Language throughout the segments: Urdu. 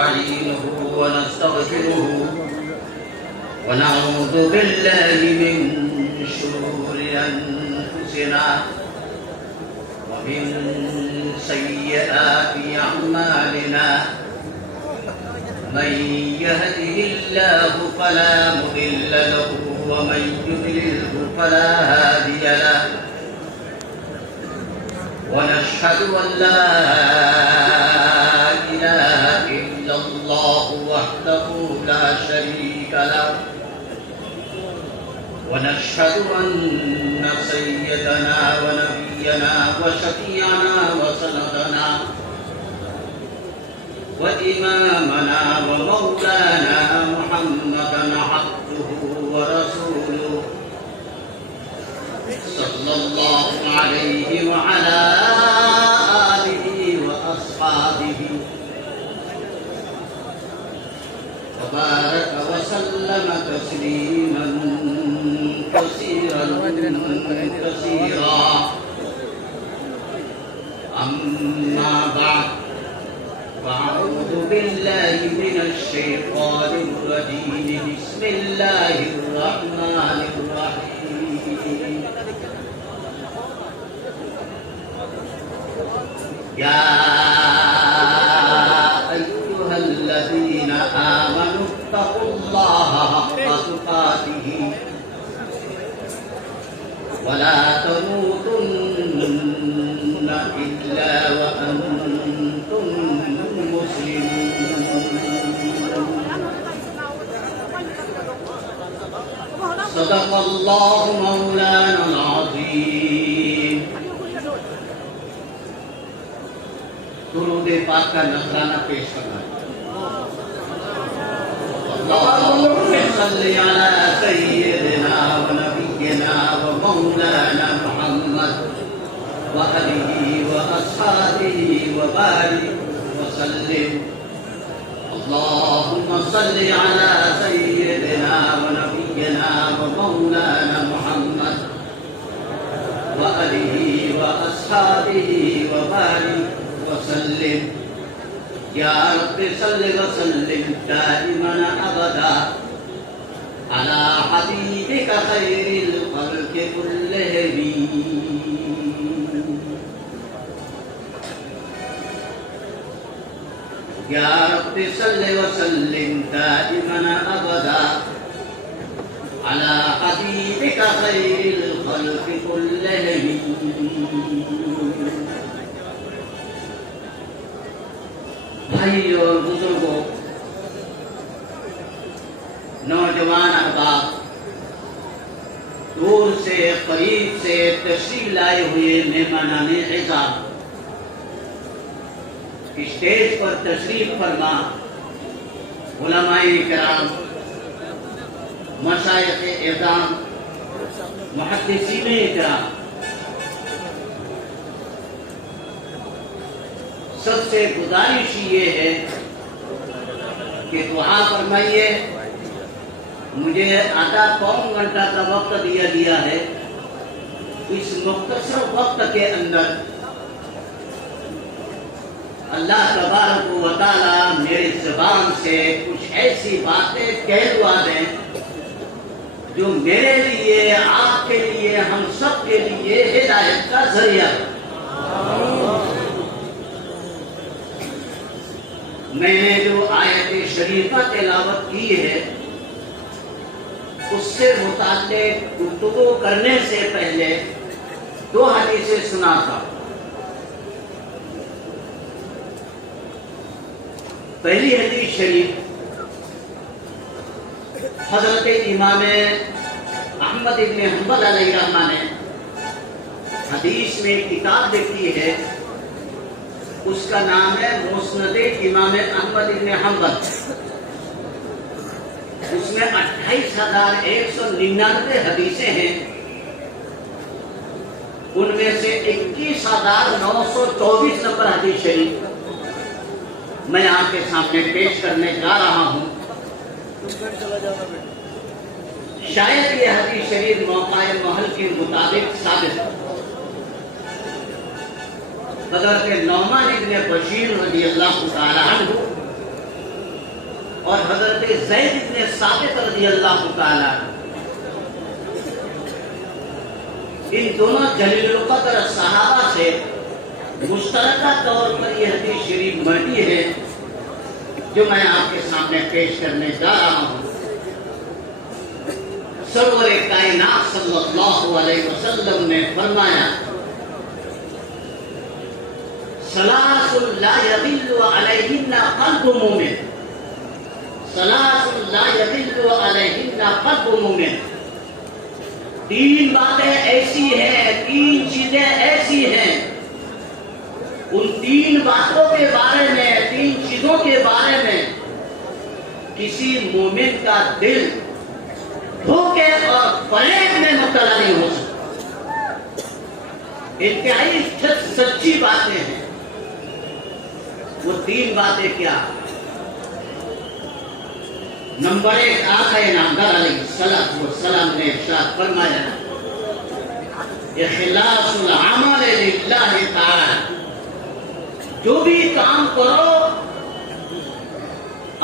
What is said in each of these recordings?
ونستعينه ونستغفره ونعوذ بالله من شرور أنفسنا ومن سيئات أعمالنا من يهده الله فلا مضل له ومن يضلله فلا هادي له ونشهد أن لا إله إلا الله وحده لا شريك له ونشهد أن سيدنا ونبينا وشفيعنا وسندنا وإمامنا ومولانا محمدا عبده ورسوله صلى الله عليه وعلى آله وأصحابه وبارك وسلم تسليما كثيرا أما بعد فأعوذ بالله من الشيطان الرجيم بسم الله الرحمن الرحيم يا أيها الذين آمنوا اتقوا الله حق تقاته ولا تموتن إلا وأنتم مسلمون صدق الله مولانا العظيم درود پاک کا نذرانہ پیش کرنا ہے اللهم صل على سيدنا ونبينا ومولانا محمد وآله وأصحابه وبارك وسلم اللهم صل على سيدنا ونبينا ومولانا محمد وآله وأصحابه وبارك وسلم يا رب صل وسلم دائما أبدا على حبيبك خير الخلق كلهم يا رب صل وسلم دائما أبدا على حبيبك خير الخلق كلهم بھائی اور بزرگوں، نوجوان احباب، دور سے قریب سے تشریف لائے ہوئے مہمانان اعزاز، اسٹیج پر تشریف فرما علماء کرام، مشائخ اعظام، محدثین کرام، سب سے گزارش یہ ہے کہ دعا فرمائیے. مجھے آدھا پون گھنٹہ کا وقت دیا گیا ہے. اس مختصر وقت کے اندر اللہ تبارک و تعالی میری زبان سے کچھ ایسی باتیں کہلوا دیں جو میرے لیے، آپ کے لیے، ہم سب کے لیے ہدایت کا ذریعہ. میں نے جو آیت شریفہ تلاوت کی ہے اس سے متعلق گفتگو کرنے سے پہلے دو حدیثیں سناتا ہوں. پہلی حدیث شریف حضرت امام احمد ابن حنبل علیہ رحمہ نے حدیث میں کتاب لکھی ہے، اس کا نام ہے مسند امام احمد ابن حنبل. اس میں 28,199 حدیثیں ہیں. ان میں سے 21,924 نمبر حدیث شریف میں آپ کے سامنے پیش کرنے جا رہا ہوں. شاید یہ حدیث شریف موقع محل کے مطابق ثابت ہے. حضرت نعمان ابن بشیر رضی اللہ تعالی عنہ زید بن ثابت رضی اللہ تعالیٰ، ان دونوں جلیل القدر صحابہ سے مشترکہ طور پر یہ حدیث شریف مروی ہے جو میں آپ کے سامنے پیش کرنے جا رہا ہوں۔ سرور کائنات صلی اللہ علیہ وسلم نے فرمایا، ثلاث لا يضل علیہن قلب مومن، ثلاث لا يضل علیہن قلب مومن۔ تین باتیں ایسی ہیں، تین چیزیں ایسی ہیں، ان تین باتوں کے بارے میں، تین چیزوں کے بارے میں کسی مومن کا دل دھوکے اور فریب میں مبتلا نہیں ہو سکتا۔ انتہائی سچی باتیں ہیں۔ وہ تین باتیں کیا؟ نمبر ایک، آقا نامدار علیہ السلام نے ارشاد فرمایا، اخلاص العمل للہ تعالی، جو بھی کام کرو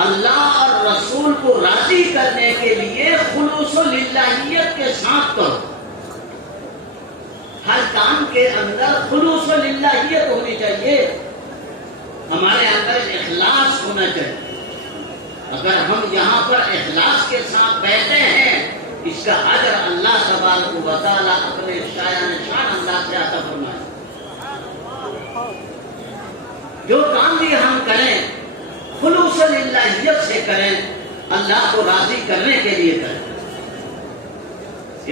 اللہ اور رسول کو راضی کرنے کے لیے خلوص و للہیت کے ساتھ کرو۔ ہر کام کے اندر خلوص و للہیت ہونی چاہیے، ہمارے اندر اخلاص ہونا چاہیے۔ اگر ہم یہاں پر اخلاص کے ساتھ بیٹھے ہیں، اس کا اجر اللہ تبارک و تعالی اپنے شایان شان اللہ سے عطا فرمائے۔ جو کام بھی ہم کریں خلوص للہیت سے کریں، اللہ کو راضی کرنے کے لیے کریں۔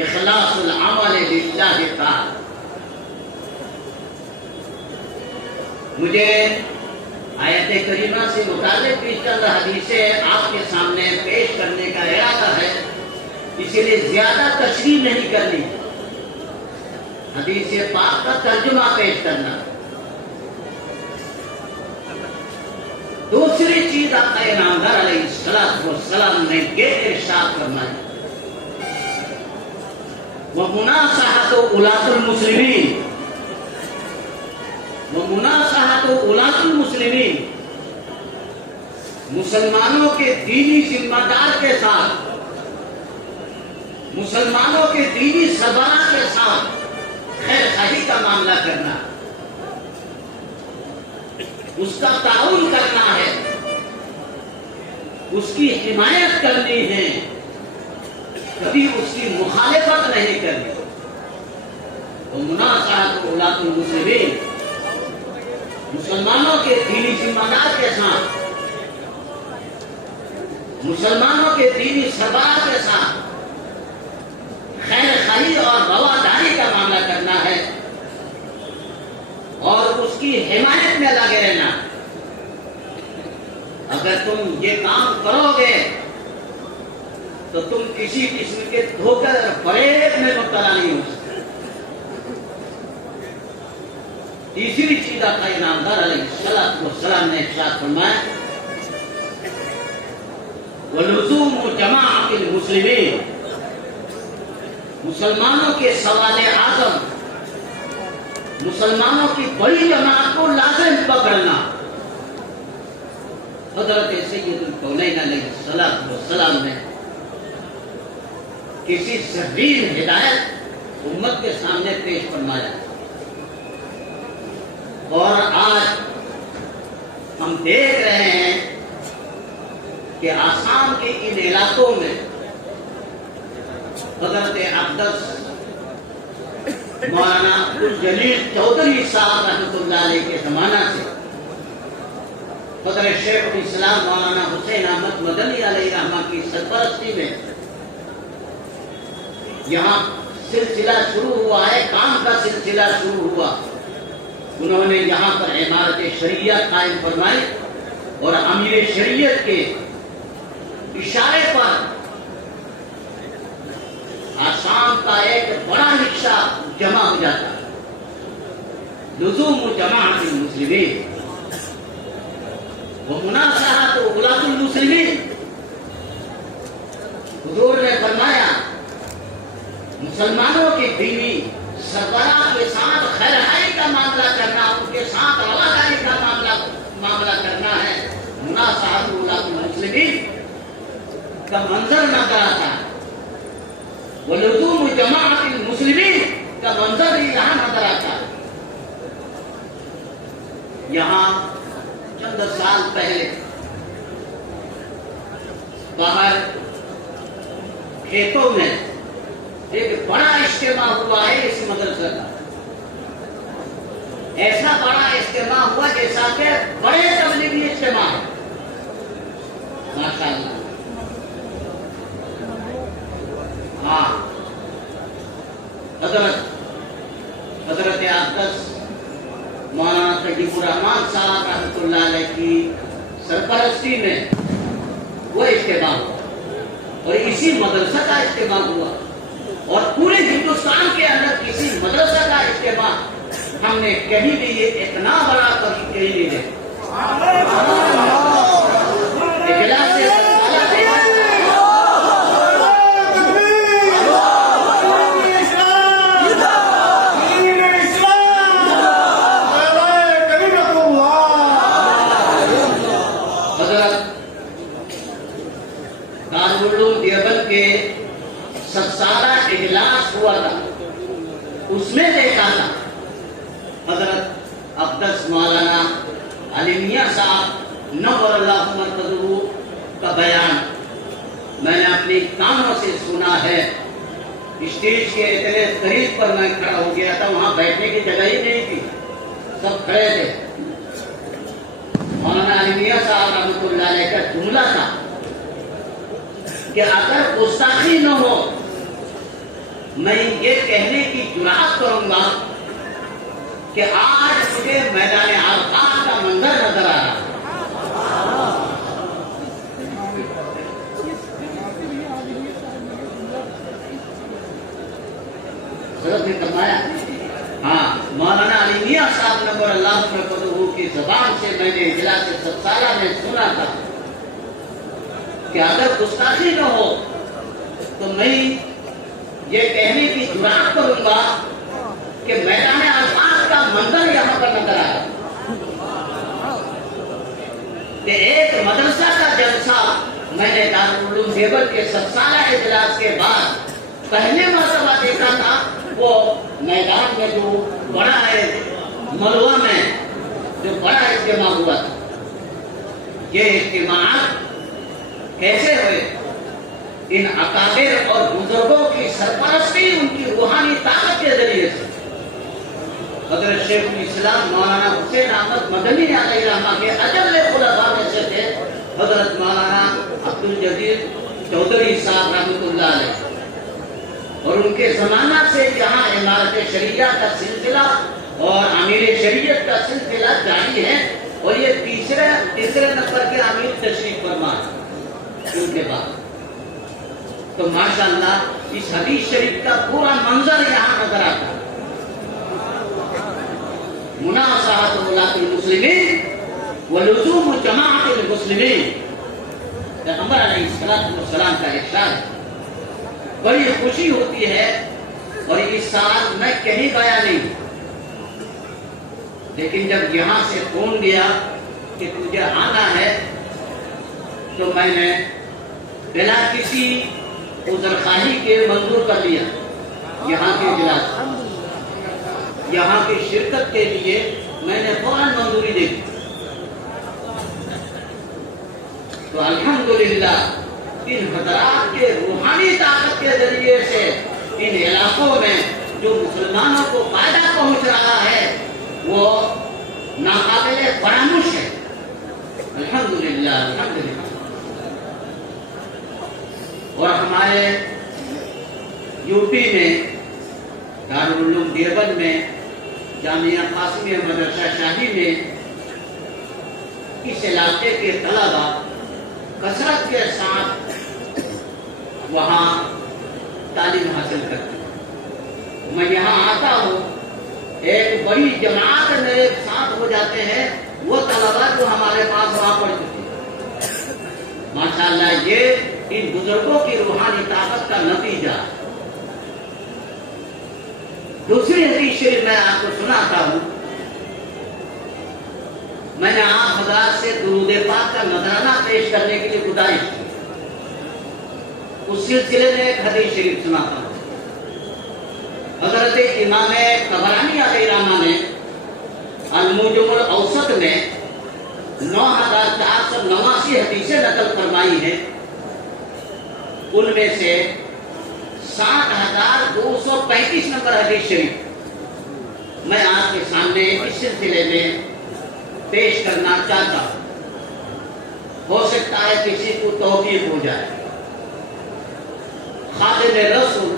اخلاص العمل للہ تعالی۔ مجھے آیت کریمہ سے متعلق بھی چند حدیثیں آپ کے سامنے پیش کرنے کا ارادہ ہے، اسی لیے زیادہ تشریح نہیں کرنی، حدیث پاک کا ترجمہ پیش کرنا۔ دوسری چیز آقا نامدار علیہ السلام نے یہ ارشاد فرمایا، وَمُنَاصَحَةُ أُولَاتِ الْمُسْلِمِينَ، وَمُنَاصَحَةُ أُولَاتِ الْمُسْلِمِينَ، مسلمانوں کے دینی ذمہ دار کے ساتھ، مسلمانوں کے دینی سربراہ کے ساتھ خیر خواہی کا معاملہ کرنا، اس کا تعاون کرنا ہے، اس کی حمایت کرنی ہے، کبھی اس کی مخالفت نہیں کرنی۔ وَمُنَاصَحَةُ أُولَاتِ الْمُسْلِمِينَ، مسلمانوں کے دینی ذمہ دار کے ساتھ، مسلمانوں کے دینی سربراہ کے ساتھ خیر خواہی اور رواداری کا معاملہ کرنا ہے اور اس کی حمایت میں لگے رہنا۔ اگر تم یہ کام کرو گے تو تم کسی قسم کے دھوکے اور فریب میں مبتلا نہیں ہو سکتے۔ تیسری چیز آقا نامدار علیہ السلام نے ارشاد فرمایا، وَلُزُومُ جَمَاعَةِ الْمُسْلِمِينَ، مسلمانوں کے سوال اعظم، مسلمانوں کی بڑی جماعت کو لازم پکڑنا۔ حضرت سید الکونین علیہ السلام نے کسی سرین ہدایت امت کے سامنے پیش فرمایا، اور آج ہم دیکھ رہے ہیں کہ آسام کے ان علاقوں میں حضرت اقدس مولانا عبدالجلیل چودھری صاحب رحمۃ اللہ علیہ کے زمانہ سے حضرت شیخ الاسلام مولانا حسین احمد مدنی علیہ رحمہ کی سرپرستی میں یہاں سلسلہ شروع ہوا ہے، کام کا سلسلہ شروع ہوا۔ انہوں نے یہاں پر عمارت شریعت قائم فرمائی اور امیر شریعت کے اشارے پر آسام کا ایک بڑا نقشہ جمع ہو جاتا۔ لزوم جماعت المسلمین ومناصحۃ اولاۃ المسلمین، حضور نے فرمایا مسلمانوں کی دینی سربراہ کے ساتھ خیرخواہی کا معاملہ کرنا، ان کے ساتھ رواداری کا معاملہ کرنا ہے۔ مناصحۃ اولاۃ المسلمین، کا منظر نظر آتا ہے، ولزوم جماعت المسلمین کا منظر ہی یہاں نظر آتا ہے۔ یہاں چند سال پہلے باہر کھیتوں میں ایک بڑا اجتماع ہوا ہے اس مدرسے کا، ایسا بڑا اجتماع ہوا جیسا کہ بڑے تبلیغی اجتماع ہے، ماشاءاللہ۔ ہاں، حضرت اقدس مولانا تجیب الرحمان صاحب رحمۃ اللہ علیہ کی سرپرستی میں وہ اجتماع ہوا، اور اسی مدرسہ کا اجتماع ہوا، اور پورے ہندوستان کے اندر کسی مدرسہ کا اجتماع ہم نے کہیں بھی یہ اتنا بڑا کہیں نہیں دیکھا۔ دیوبند کے سالہ اجلاس ہوا تھا، اس میں دیکھا تھا حضرت اقدس مولانا علی میاں صاحب نور اللہ مرکزہ کا بیان میں نے اپنی کانوں سے سنا ہے۔ اسٹیج کے اتنے قریب پر میں کھڑا ہو گیا تھا، وہاں بیٹھنے کی جگہ ہی نہیں تھی، سب کھڑے تھے۔ مولانا علی میاں صاحب رحمۃ اللہ علیہ کا جملہ تھا کہ اگر گستاخی نہ ہو میں یہ کہنے کی جرات کروں گا کہ آج مجھے میدان عرفات کا منظر نظر آ رہا ہے۔ حضرت نے فرمایا، ہاں، مولانا علی میاں صاحب نور اللہ مرکزہ کی زبان سے میں نے اجلاس سالہ میں سنا تھا کہ اگر گستاخی نہ ہو تو میں یہ کہنے کی جرات کروں گا کہ میدان عرفات کا منظر یہاں پر نظر آیا کہ ایک مدرسہ کا جلسہ میں نے دارالعلوم دیوبند کے 7 سالہ اجلاس کے بعد پہلے مرتبہ دیکھا تھا۔ وہ میدان میں جو بڑا ہے ملوہ میں جو بڑا اجتماع ہوا تھا، یہ اجتماعات کیسے ہوئے؟ ان اکابر اور بزرگوں کی سرپرستی ان کی روحانی طاقت کے ذریعے سے۔ حضرت شیخ الاسلام مولانا حسین احمد مدنی علیہ رحمہ کے اجل خلفاء میں سے تھے حضرت مولانا عبدالجلیل چودھری صاحب رحمۃ اللہ علیہ، اور ان کے زمانہ سے یہاں امارت شریعہ کا سلسلہ اور امیر شریعت کا سلسلہ جاری ہے، اور یہ تیسرے نمبر کے امیر تشریف فرما ان کے بعد۔ تو ماشاءاللہ اس حدیث شریف کا پورا منظر یہاں نظر آتا ہے۔ مناصحۃ ولاۃ المسلمین ولزوم جماعت المسلمین، پیغمبر علیہ السلام کا ارشاد ہے۔ بڑی خوشی ہوتی ہے، اور اس سال میں کہیں گیا نہیں، لیکن جب یہاں سے فون گیا کہ تجھے آنا ہے تو میں نے بلا کسی عذرخواہی کے منظور کر لیا یہاں کے اجلاس، یہاں کی شرکت کے لیے میں نے فوراً منظوری دے دی۔ تو الحمدللہ ان حضرات کے روحانی طاقت کے ذریعے سے ان علاقوں میں جو مسلمانوں کو فائدہ پہنچ رہا ہے وہ ناقابل فراموش ہے۔ الحمدللہ الحمدللہ۔ اور ہمارے یو پی میں دارالعلوم دیوبند میں جامعہ قاسمیہ مدرسہ شاہی میں اس علاقے کے طلباء کثرت کے ساتھ وہاں تعلیم حاصل کرتے ہیں۔ میں یہاں آتا ہوں، ایک بڑی جماعت میرے ساتھ ہو جاتے ہیں وہ طلباء جو ہمارے پاس وہاں پڑھ چکے ہیں۔ ماشاءاللہ یہ ان بزرگوں کی روحانی طاقت کا نتیجہ۔ دوسری حدیث شریف میں آپ کو سناتا ہوں، میں نے آپ حضرات سے درود پاک کا نذرانہ پیش کرنے کے لیے گزارش کی۔ اس سلسلے میں ایک حدیث شریف سناتا ہوں۔ حضرت امام طبرانی علیہ رحمہ نے المعجم الاوسط میں 9489 حدیثیں نقل فرمائی ہیں، ان میں سے 60,235 نمبر حدیث شریف میں آپ کے سامنے اس سلسلے میں پیش کرنا چاہتا ہوں۔ ہو سکتا ہے کسی کو توفیق ہو جائے۔ خادم رسول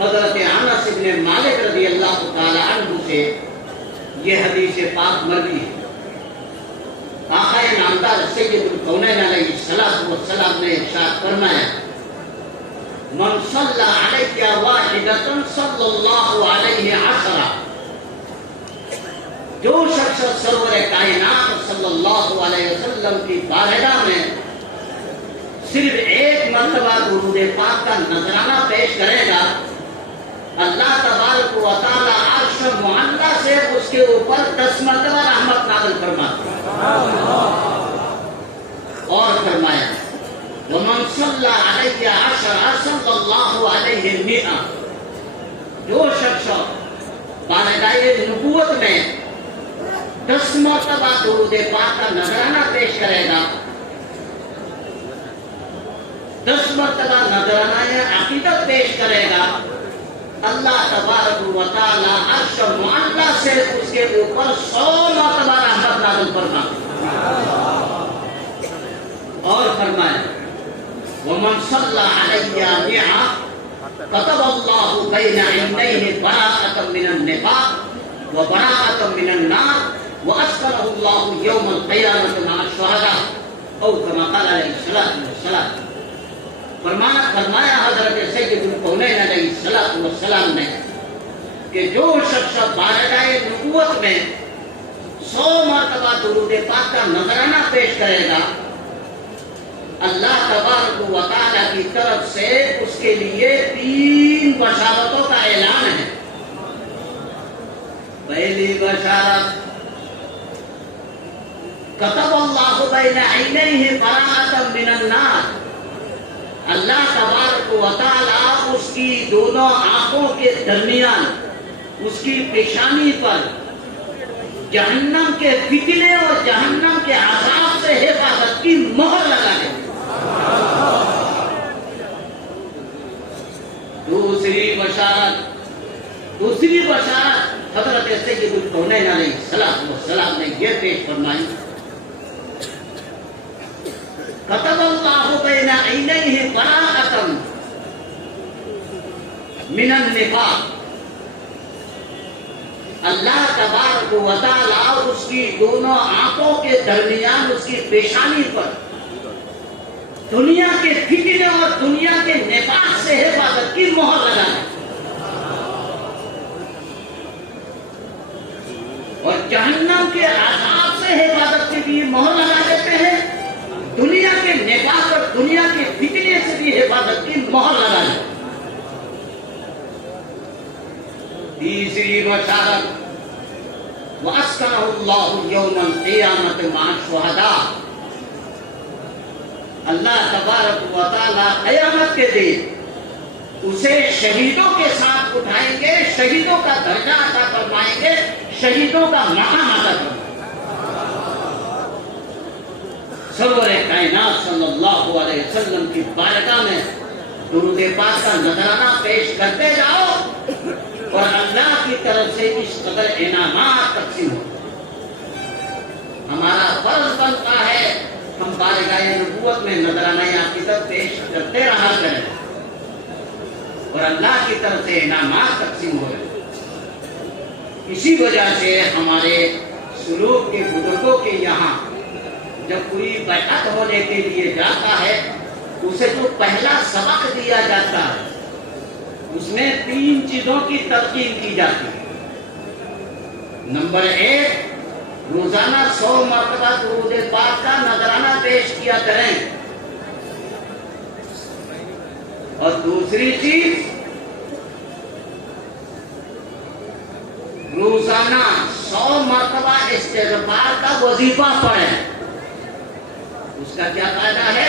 حضرت انس بن مالک رضی اللہ تعالی عنہ سے یہ حدیث پاک مروی ہے۔ آقا نامدار سید الکونین علیہ السلام نے ارشاد فرمایا، من صلی علیہ واحدۃ صلی اللہ علیہ عشرہ، جو شخص سرور کائنات صلی اللہ علیہ وسلم کی بارگاہ میں صرف ایک مرتبہ درود پاک کا نذرانہ پیش کرے گا، اللہ تبارک و تعالی عرش معلی سے اس کے اوپر 10 مرتبہ رحمت نازل فرماتا ہے۔ اور فرمایا، ومن صلی علیہ عشرہ صلی اللہ علیہ مئہ، جو شخص بارگاہ نبوت میں 10 مرتبہ درود پاک کا نذرانہ پیش کرے گا، 10 مرتبہ نذرانہ عقیدت پیش کرے گا، اللہ تبارک و تعالی عرش معلی سے اس کے اوپر 100 مرتبہ رحمت نازل فرماتا ہے۔ اور فرمایا، ومن صلی علیہ مئہ كتب اللہ بین عینیہ براءۃ من النفاق وبراءۃ من النار واسکنہ اللہ یوم القیامۃ مع الشہداء او کما قال علیہ الصلوۃ والسلام۔ فرمایا حضرت سید الکونین علیہ السلام نے کہ جو شخص بارگاہ نبوت میں 100 مرتبہ درود پاک کا نذرانہ پیش کرے گا، اللہ تبارک و تعالی کی طرف سے اس کے لیے 3 بشارتوں کا اعلان ہے۔ پہلی بشارت، کتب اللہ بین عینیہ براءۃ من النار، اللہ تبارک و تعالی اس کی دونوں آنکھوں کے درمیان، اس کی پیشانی پر جہنم کے فتنے اور جہنم کے عذاب سے حفاظت کی مہر لگا دے۔ دوسری بشارت حضرت سید الکونین علیہ السلام نے یہ پیش فرمائی، كتب اللہ بین عینیہ براءۃ من النفاق، اللہ تبارک و تعالی اس کی دونوں آنکھوں کے درمیان، اس کی پیشانی پر دنیا کے فتنے اور دنیا کے نفاق سے حفاظت کی مہر لگانا، اور جہنم کے عذاب سے حفاظت کی بھی مہر لگا دیتے ہیں، دنیا کے نفاق اور دنیا کے فتنے سے بھی حفاظت کی مہر لگانا۔ تیسری بشارت، وَأَسْكَنَهُ اللَّهُ يَوْمَ الْقِيَامَةِ مَعَ الشُّهَدَاءِ، اللہ تبارک و تعالی قیامت کے دن اسے شہیدوں کے ساتھ اٹھائیں گے، شہیدوں کا درجہ عطا فرمائیں گے، شہیدوں کا مقام عطا فرمائیں گے۔ سرور کائنات صلی اللہ علیہ وسلم کی بارگاہ میں درود پاک کا نذرانہ پیش کرتے جاؤ اور اللہ کی طرف سے اس قدر انعامات تقسیم ہو۔ ہمارا فرض بنتا ہے ہم بارگاہ نبوت میں نذرانہ عقیدت پیش کرتے رہا کریں اور اللہ کی طرف سے انعامات تقسیم ہو گئے۔ اسی وجہ سے ہمارے سلوک کے بزرگوں کے یہاں جب کوئی بیعت ہونے کے لیے جاتا ہے، اسے جو پہلا سبق دیا جاتا ہے اس میں 3 چیزوں کی تلقین کی جاتی ہے۔ نمبر 1، روزانہ 100 مرتبہ درود پاک کا نذرانہ پیش کیا کریں، اور دوسری چیز، روزانہ 100 مرتبہ استغفار کا وظیفہ پڑھیں۔ اس کا کیا فائدہ ہے؟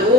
2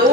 2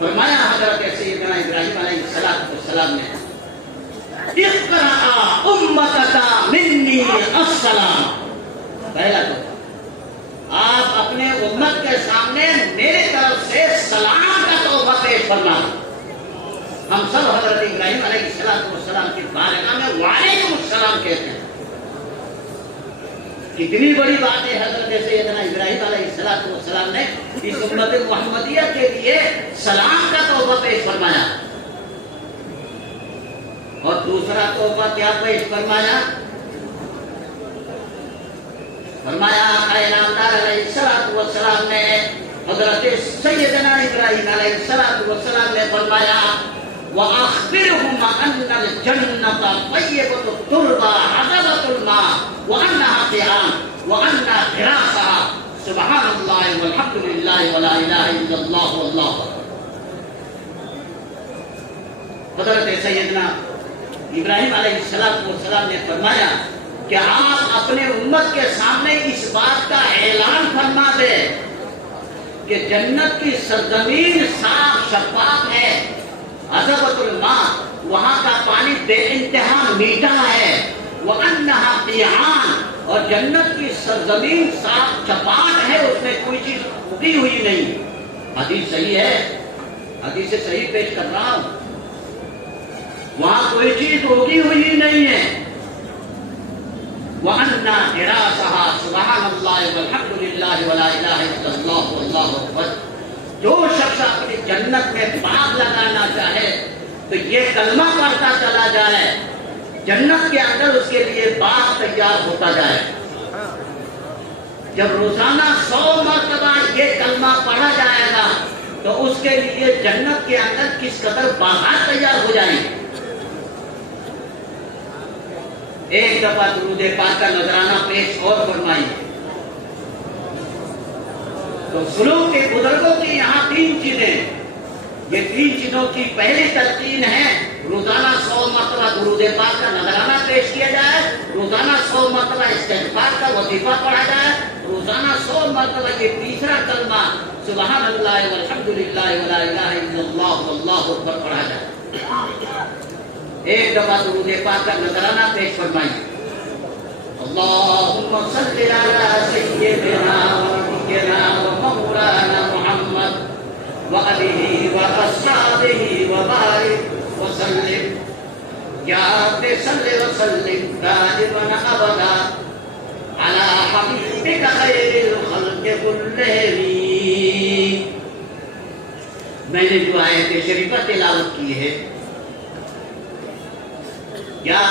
فرمایا حضرت سیدنا ابراہیم علیہ السلام نے اقرأ امتک منی السلام، پہلا تو آپ اپنے امت کے سامنے میرے طرف سے سلام کا تحفہ پیش فرما۔ ہم سب حضرت ابراہیم علیہ السلام کی بارگاہ میں وعلیکم السلام کہتے ہیں۔ کتنی بڑی بات ہے، حضرت سیدنا ابراہیم علیہ السلام نے اس امت محمدیہ کے لیے سلام کا تحفہ پیش فرمایا۔ اور دوسرا تحفہ کیا پیش فرمایا؟ فرمایا نامدار علیہ السلام نے حضرت سیدنا ابراہیم علیہ السلام نے فرمایا وَأَخْبِرْهُمْ أَنَّ الْجَنَّةَ طَيِّبَةُ التُّرْبَى عَذَبَةُ الْمَاءِ وَأَنَّهَا قِيَامٌ وَأَنَّ غِرَاسَهَا سُبْحَانَ اللَّهِ وَالْحَمْدُ لِلَّهِ وَلَا إِلَٰهَ إِلَّا اللَّهُ وَاللَّهُ أَكْبَرُ۔ حضرت سیدنا ابراہیم علیہ السلام نے فرمایا کہ آپ اپنے امت کے سامنے اس بات کا اعلان فرما دے کہ جنت کی سرزمین صاف شفاف ہے، عذبۃ الماء، وہاں کا پانی بے انتہا میٹھا ہے، وَأَنَّهَا قِيَامٌ، اور جنت کی سرزمین صاف چپاٹ ہے، اس میں کوئی چیز اگی ہوئی نہیں۔ حدیث صحیح ہے، حدیث صحیح پیش کر رہا ہوں، وہاں کوئی چیز اگی ہوئی نہیں ہے۔ وَأَنَّ غِرَاسَهَا سُبْحَانَ اللَّهِ وَالْحَمْدُ لِلَّهِ وَلَا إِلَٰهَ إِلَّا اللَّهُ وَاللَّهُ أَكْبَرُ۔ جو شخص اپنی جنت میں باغ لگانا چاہے تو یہ کلمہ پڑھتا چلا جائے، جنت کے اندر اس کے لیے باغ تیار ہوتا جائے۔ جب روزانہ 100 مرتبہ یہ کلمہ پڑھا جائے گا تو اس کے لیے جنت کے اندر کس قدر باغات تیار ہو جائیں گے۔ ایک دفعہ درود پاک کا نذرانہ پیش اور فرمائیے۔ تو سلوک کے بزرگوں کی یہاں 3 چیزیں، یہ 3 چیزوں کی پہلی تلقین ہے روزانہ 100 مرتبہ درود پاک کا نذرانہ پیش کیا جائے، روزانہ 100 مرتبہ استغفار کا وظیفہ پڑھا جائے، روزانہ 100 مرتبہ یہ تیسرا کلمہ سبحان اللہ والحمد للہ ولا الہ الا اللہ واللہ اکبر پڑھا جائے۔ ایک دفعہ درود پاک کا نذرانہ پیش فرمائیے۔ اللہم صل علی سیدنا و مولانا محمد وآلہ وصحبہ وبارک وسلم، یا رب صل وسلم دائما ابدا علی حبیبک خیر الخلق کلہم۔ میں نے جو آیت شریفہ تلاوت کی ہے، یا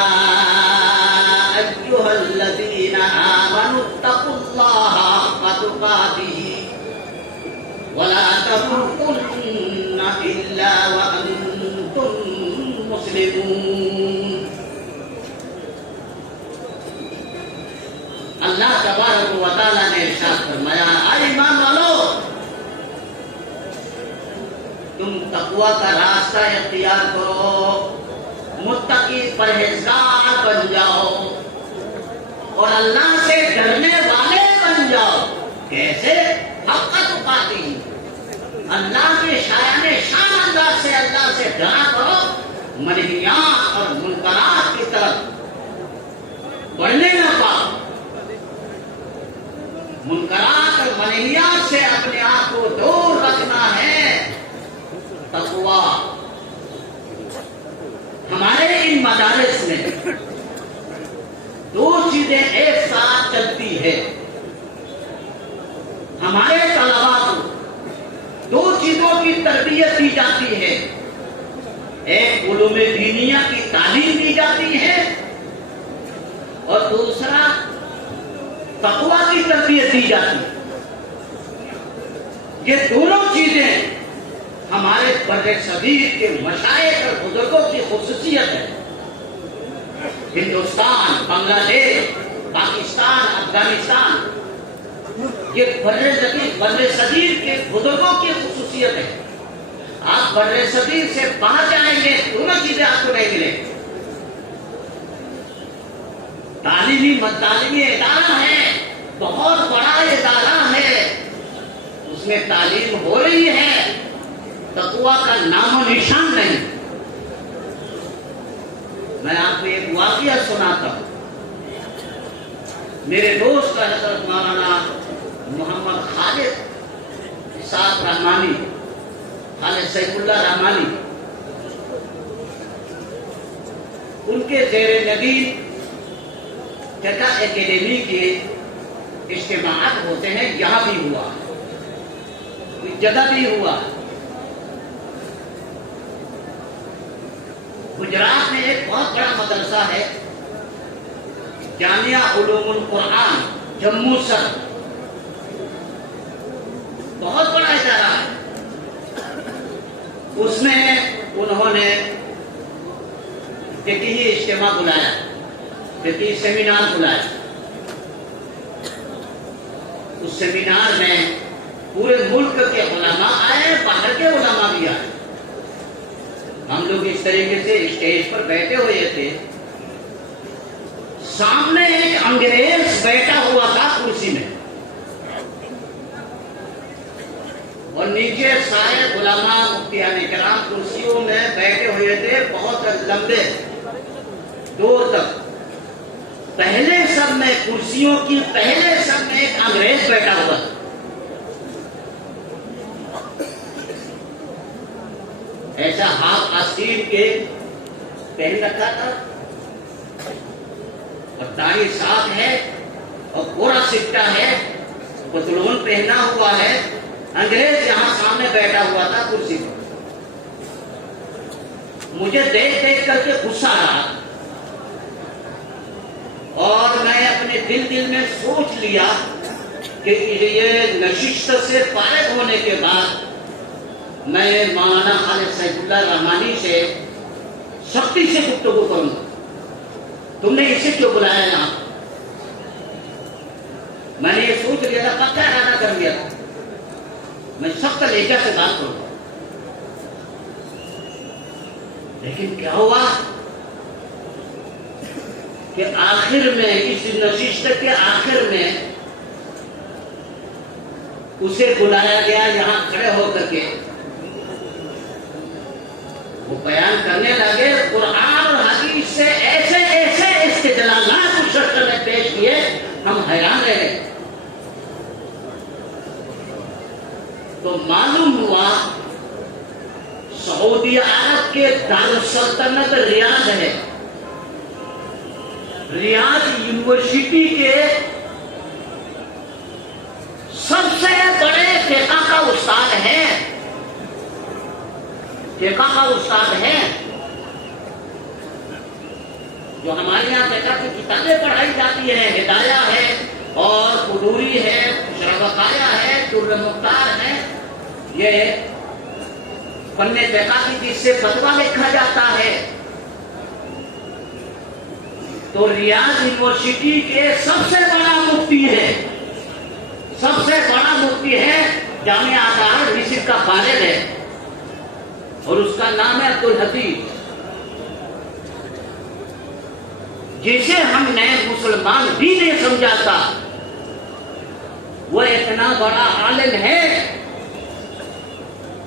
ایھا الذین آمنوا اتقوا اللہ حق تقاتہ ولا تموتن الا وانتم مسلمون۔ اللہ تبارک و تعالیٰ نے ارشاد فرمایا، اے ایمان والو، تم تقوی کا راستہ اختیار کرو، متقی پرہیزگار بن جاؤ اور اللہ سے ڈرنے والے بن جاؤ۔ کیسے؟ حق تقاتہ، اللہ کے شان انداز سے اللہ سے ڈرا کرو، منہیات اور منکرات کی طرف بڑھنے نہ پاؤ، منکرات اور منہیات سے اپنے آپ کو دور رکھنا ہے۔ تقوی ہمارے ان مدارس میں 2 چیزیں ایک ساتھ چلتی ہے۔ ہمارے طلباء کو 2 چیزوں کی تربیت دی جاتی ہے، ایک علوم دینیہ کی تعلیم دی جاتی ہے اور دوسرا تقوی کی تربیت دی جاتی ہے۔ یہ دونوں چیزیں ہمارے بر صغیر کے مشائخ اور بزرگوں کی خصوصیت ہے۔ ہندوستان، بنگلہ دیش، پاکستان، افغانستان، یہ بر صغیر کے بزرگوں کی خصوصیت ہے۔ آپ بر صغیر سے باہر جائیں گے، دونوں چیزیں آپ کو نہیں ملیں۔ تعلیمی ادارہ ہے، بہت بڑا ادارہ ہے، اس میں تعلیم ہو رہی ہے، تقوی کا نام و نشان نہیں. میں آپ کو ایک واقعہ سناتا ہوں. میرے دوست حضرت مولانا محمد خالد صاحب رحمانی، خالد سیف اللہ رحمانی، ان کے زیر ندید چچا اکیڈمی کے اجتماعات ہوتے ہیں. یہاں بھی ہوا، اس جگہ بھی ہوا. گجرات میں ایک بہت بڑا مدرسہ ہے، جامعہ علوم القرآن جموں سر، بہت بڑا ادارہ ہے. اس میں انہوں نے فقہی اجتماع بلایا، فقہی سیمینار بلایا. اس سیمینار میں پورے ملک کے علماء آئے، باہر کے علماء بھی آئے. ہم لوگ اس طریقے سے اسٹیج پر بیٹھے ہوئے تھے. سامنے ایک انگریز بیٹھا ہوا تھا کرسی میں، اور نیچے سارے علماء مفتیان کرام کرسیوں میں بیٹھے ہوئے تھے، بہت لمبے دور تک. پہلے سب میں کرسیوں کی پہلے سب میں ایک انگریز بیٹھا ہوا تھا. ایسا ہاتھ آستین کے پہن رکھا تھا، اور داڑھی صاف ہے، اور گورا سکٹا ہے، پتلون پہنا ہوا ہے. انگریز یہاں سامنے بیٹھا ہوا تھا کرسی پر. مجھے دیکھ دیکھ کر کے غصہ آیا، اور میں اپنے دل میں سوچ لیا کہ یہ نشست سے فارغ ہونے کے بعد میں مولانا خالد سیف اللہ رحمانی سے سختی سے گفتگو کروں گا. تم نے اسے کیوں بلایا یہاں؟ میں نے یہ سوچ لیا تھا، پکا ارادہ کر لیا تھا، میں سخت لہجہ سے بات کروں گا. لیکن کیا ہوا کہ آخر میں اس نشست کے آخر میں اسے بلایا گیا یہاں کھڑے ہو کر کے. وہ بیان کرنے لگے، قرآن اور حدیث سے ایسے ایسے استدلالات اس شخص نے پیش کیے، ہم حیران رہے. تو معلوم ہوا سعودی عرب کے دارالسلطنت ریاض ہے. ریاض یونیورسٹی کے سب سے بڑے فقہ کا استاد ہے، فقہ کا استاد ہے. جو ہمارے یہاں فقہ کی کتابیں پڑھائی جاتی ہیں، ہدایہ ہے اور قدوری ہے، شربقایہ ہے، در مختار ہے، یہ فن فقہ کی جس سے فتویٰ لکھا جاتا ہے. تو ریاض یونیورسٹی کے سب سے بڑا مفتی ہے، سب سے بڑا مفتی ہے، جامعہ ازہر مصر کا فارغ ہے، اور اس کا نام ہے عبدالحفیظ. جسے ہم نے مسلمان بھی نہیں سمجھا تھا، وہ اتنا بڑا عالم ہے.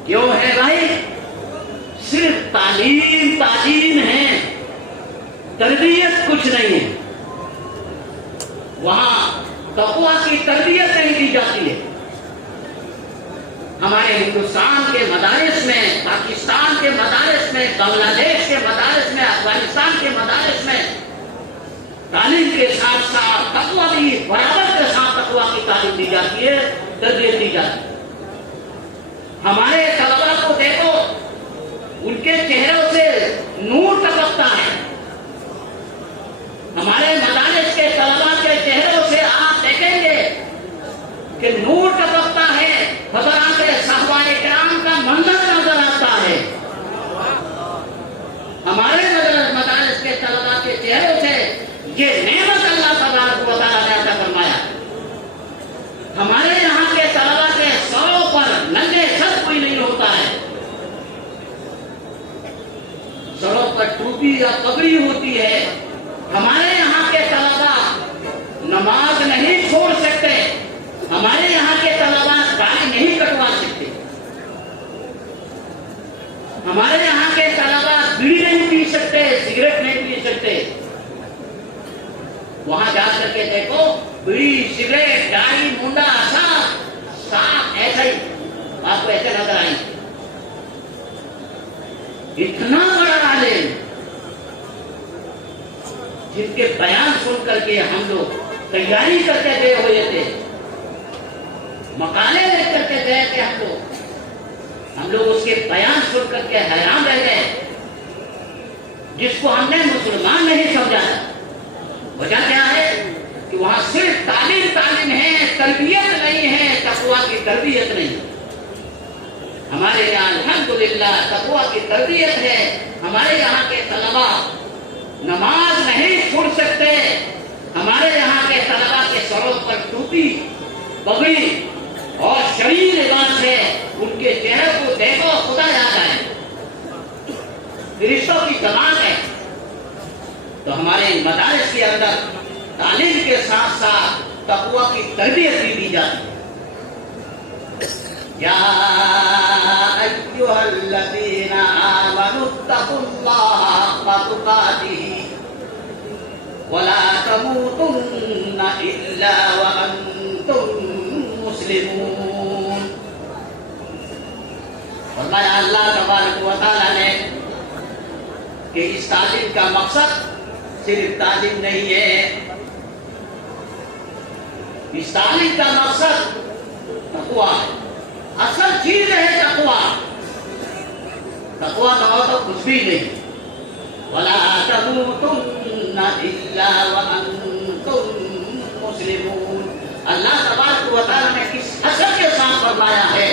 کیوں ہے بھائی؟ صرف تعلیم تعلیم ہے، تربیت کچھ نہیں ہے. وہاں تقویٰ کی تربیت نہیں دی جاتی ہے. ہمارے ہندوستان کے مدارس میں، پاکستان کے مدارس میں، بنگلہ دیش کے مدارس میں، افغانستان کے مدارس میں تعلیم کے ساتھ ساتھ تقویٰ بھی برابر کے ساتھ تقویٰ کی تعلیم دی جاتی ہے، تربیت دی جاتی ہے. ہمارے طلباء کو دیکھو، ان کے چہروں سے نور ٹپکتا ہے. ہمارے مدارس کے طلباء کے چہروں سے آپ دیکھیں گے کہ نور ٹپکتا ہے، حضرات صحابہ کرام کا منظر نظر آتا ہے. ہمارے مدارس کے طلباء کے چہروں سے یہ نعمت اللہ تبارک و تعالیٰ نے عطا فرمایا. ہمارے یہاں کے طلباء کے سروں پر ننگے سر کوئی نہیں ہوتا ہے، سروں پر ٹوپی یا پگڑی ہوتی ہے. ہمارے یہاں کے طلباء نماز نہیں چھوڑ سکتے، ہمارے یہاں کے طلباء داڑھی نہیں کٹوا سکتے. ہمارے یہاں کے طلبا بیڑی نہیں پی سکتے، سگریٹ نہیں پی سکتے. وہاں جا کر کے دیکھو، بیڑی، سگریٹ، داڑھی، منڈا صاف ایسا ہی آپ کو ایسے نظر آئیں. اتنا بڑا عالم جن کے بیان سن کر کے ہم لوگ تیاری کرتے گئے ہوئے تھے، مقالے لے کر کے گئے تھے ہم لوگ اس کے بیان سن کر کے حیران رہ گئے، جس کو ہم نے مسلمان نہیں سمجھا. وجہ کیا ہے کہ وہاں صرف تعلیم ہے، تربیت نہیں ہے، تقویٰ کی تربیت نہیں. ہمارے یہاں الحمدللہ تقویٰ کی تربیت ہے. ہمارے یہاں کے طلبا نماز نہیں چھوڑ سکتے. ہمارے یہاں کے طلبا کے سروں پر ٹوپی، پگڑی اور شرعی لباس ہے. ان کے چہرے کو دیکھو خدا یاد آئے، فرشتوں کی جماعت ہے. تو ہمارے مدارس کے اندر تعلیم کے ساتھ ساتھ تقویٰ کی تربیت بھی دی جاتی ہے. یا ایھا الذین آمنوا اتقوا اللہ حق تقاتہ ولا تموتن الا وانتم مسلمون. فرمایا اللہ تبارک و تعالی نے کہ اس تعلیم کا مقصد صرف تعلیم نہیں ہے، اس تعلیم کا مقصد تقویٰ ہے. اصل چیز ہے تقویٰ. تقویٰ نہ ہو تو کچھ بھی نہیں. وَلَا تَمُوتُنَّ إِلَّا وَأَنتُم مُّسْلِمُونَ. اللہ تبارک و تعالیٰ نے کس اثر کے ساتھ فرمایا ہے،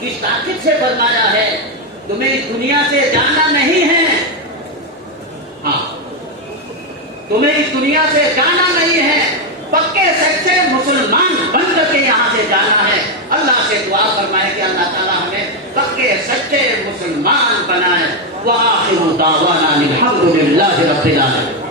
کس طاقت سے فرمایا ہے. تمہیں اس دنیا سے جانا نہیں ہے. ہاں، تمہیں اس دنیا سے جانا نہیں ہے، پکے سچے مسلمان بن کر کے یہاں سے جانا ہے. اللہ سے دعا فرمائے کہ اللہ تعالیٰ ہمیں پکے سچے مسلمان بنائے. وآخر دعوانا الحمد للہ رب العالمین.